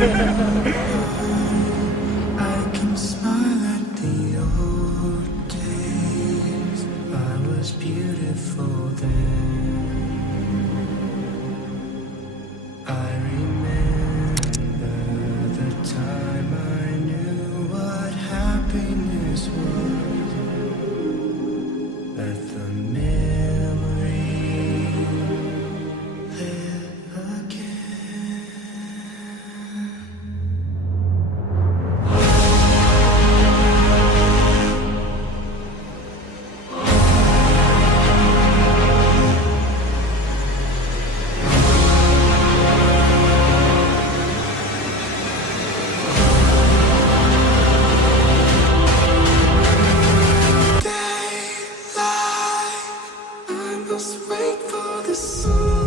I can smile at the old days. I was beautiful then. I remember the time I knew what happiness was. Let the memory live again. Daylight, I must wait for the sun.